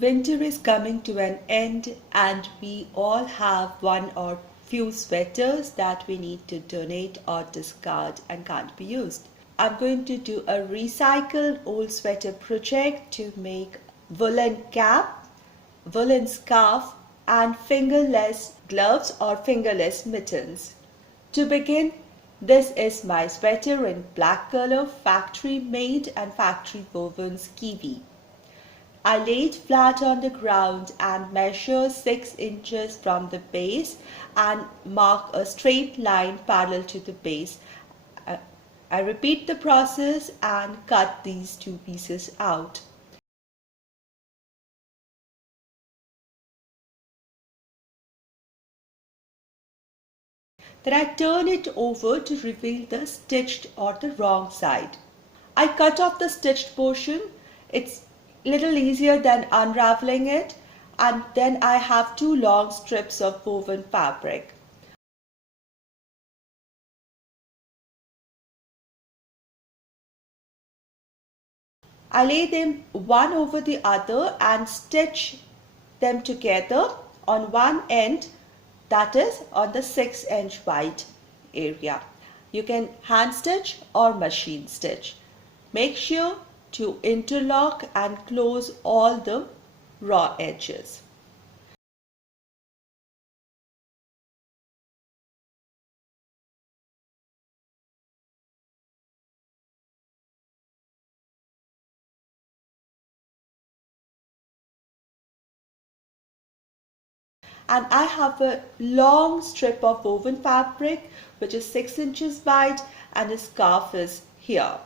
Winter is coming to an end and we all have one or few sweaters that we need to donate or discard and can't be used. I'm going to do a recycled old sweater project to make woolen cap, woolen scarf and fingerless gloves or fingerless mittens. To begin, this is my sweater in black color, factory made and factory woven kiwi. I lay it flat on the ground and measure 6 inches from the base and mark a straight line parallel to the base. I repeat the process and cut these two pieces out. Then I turn it over to reveal the stitched or the wrong side. I cut off the stitched portion. It's little easier than unraveling it, and then I have 2 long strips of woven fabric. I lay them one over the other and stitch them together on one end, that is on the 6-inch wide area. You can hand stitch or machine stitch. Make sure to interlock and close all the raw edges. And I have a long strip of woven fabric which is 6 inches wide and the scarf is here.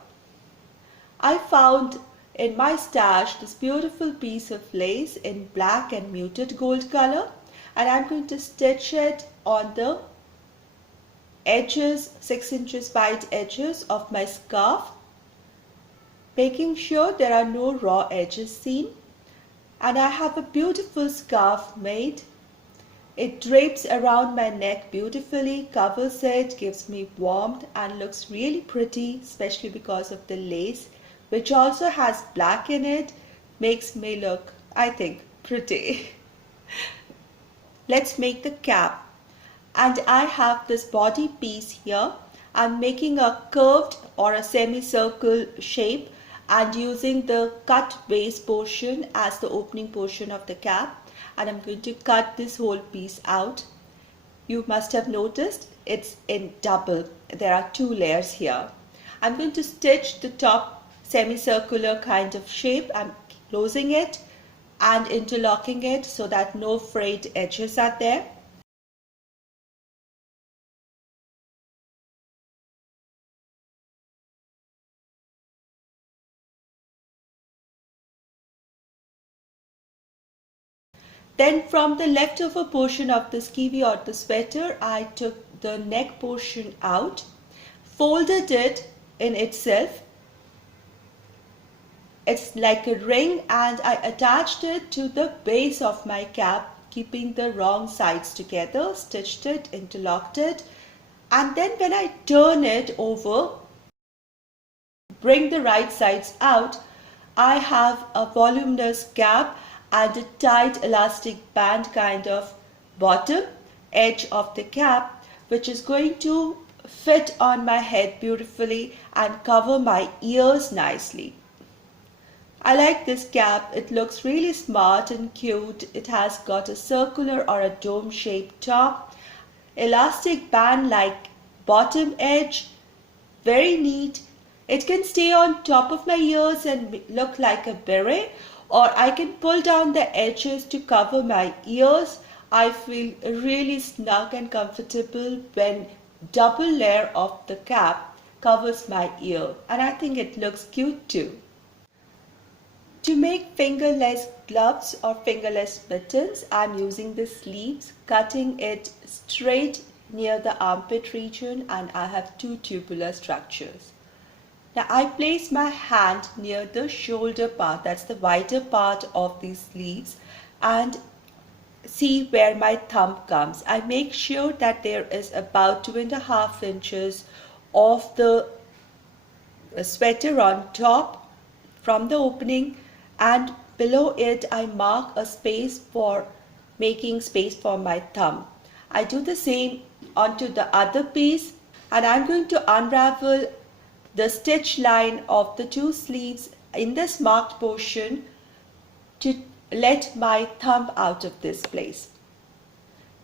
I found in my stash this beautiful piece of lace in black and muted gold color, and I'm going to stitch it on the edges, 6 inches wide edges of my scarf, making sure there are no raw edges seen. And I have a beautiful scarf made. It drapes around my neck beautifully, covers it, gives me warmth and looks really pretty, especially because of the lace, which also has black in it, makes me look, I think, pretty. Let's make the cap. And I have this body piece here. I'm making a curved or a semicircle shape and using the cut base portion as the opening portion of the cap. And I'm going to cut this whole piece out. You must have noticed it's in double. There are 2 layers here. I'm going to stitch the top semicircular kind of shape. I'm closing it and interlocking it so that no frayed edges are there. Then from the leftover portion of the kiwi or the sweater, I took the neck portion out, folded it in itself. It's like a ring and I attached it to the base of my cap, keeping the wrong sides together, stitched it, interlocked it, and then when I turn it over, bring the right sides out, I have a voluminous cap and a tight elastic band kind of bottom edge of the cap, which is going to fit on my head beautifully and cover my ears nicely. I like this cap. It looks really smart and cute. It has got a circular or a dome shaped top, elastic band like bottom edge, very neat. It can stay on top of my ears and look like a beret, or I can pull down the edges to cover my ears. I feel really snug and comfortable when double layer of the cap covers my ear, and I think it looks cute too. To make fingerless gloves or fingerless mittens, I'm using the sleeves, cutting it straight near the armpit region, and I have 2 tubular structures. Now I place my hand near the shoulder part, that's the wider part of these sleeves, and see where my thumb comes. I make sure that there is about 2.5 inches of the sweater on top from the opening and below it I mark a space for making space for my thumb. I do the same onto the other piece, and I'm going to unravel the stitch line of the two sleeves in this marked portion to let my thumb out of this place.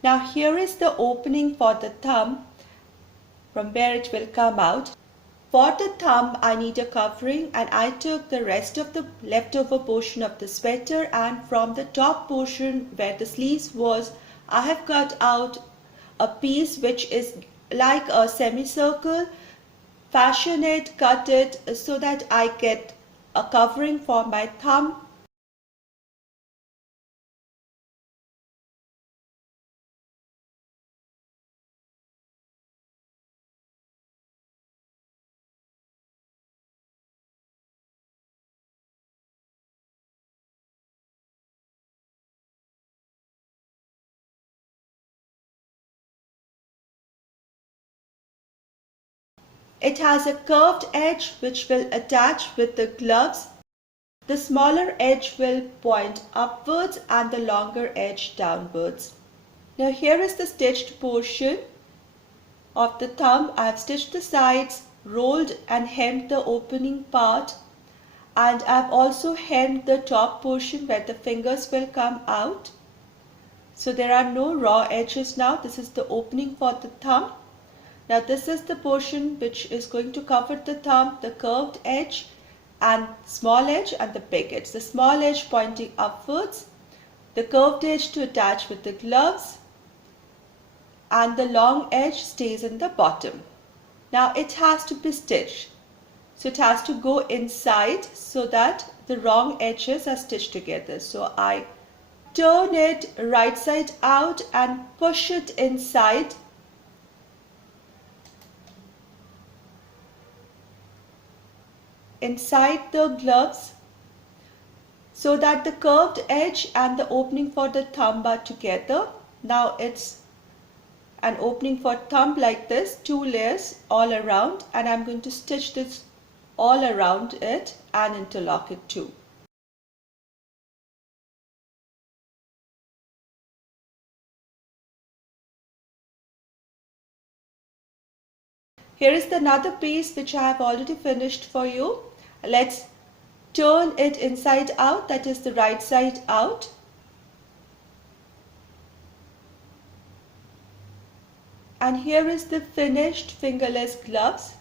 Now here is the opening for the thumb from where it will come out. For the thumb I need a covering, and I took the rest of the leftover portion of the sweater, and from the top portion where the sleeves was, I have cut out a piece which is like a semicircle, fashion it, cut it so that I get a covering for my thumb. It has a curved edge which will attach with the gloves. The smaller edge will point upwards and the longer edge downwards. Now here is the stitched portion of the thumb. I have stitched the sides, rolled and hemmed the opening part, and I have also hemmed the top portion where the fingers will come out. So there are no raw edges now. This is the opening for the thumb. Now this is the portion which is going to cover the thumb, the curved edge and small edge and the big edge. The small edge pointing upwards, the curved edge to attach with the gloves, and the long edge stays in the bottom. Now it has to be stitched. So it has to go inside so that the wrong edges are stitched together. So I turn it right side out and push it inside. Inside the gloves so that the curved edge and the opening for the thumb are together. Now it's an opening for thumb like this, 2 layers all around, and I'm going to stitch this all around it and interlock it too. Here is another piece which I have already finished for you. Let's turn it inside out, that is the right side out. And here is the finished fingerless gloves.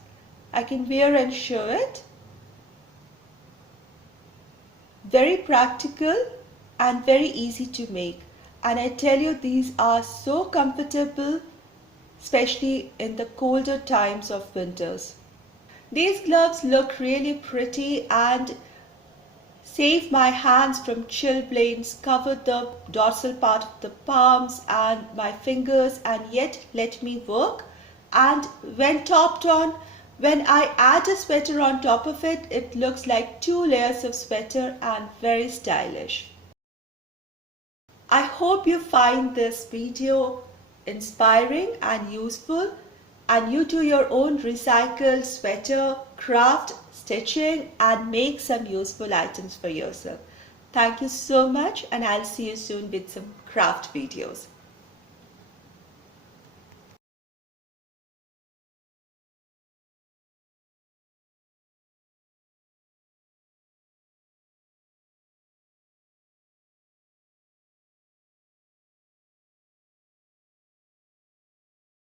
I can wear and show it. Very practical and very easy to make. And I tell you, these are so comfortable, especially in the colder times of winters. These gloves look really pretty and save my hands from chilblains, cover the dorsal part of the palms and my fingers, and yet let me work. And when topped on, when I add a sweater on top of it, it looks like 2 layers of sweater and very stylish. I hope you find this video inspiring and useful, and you do your own recycled sweater craft, stitching, and make some useful items for yourself. Thank you so much, and I'll see you soon with some craft videos.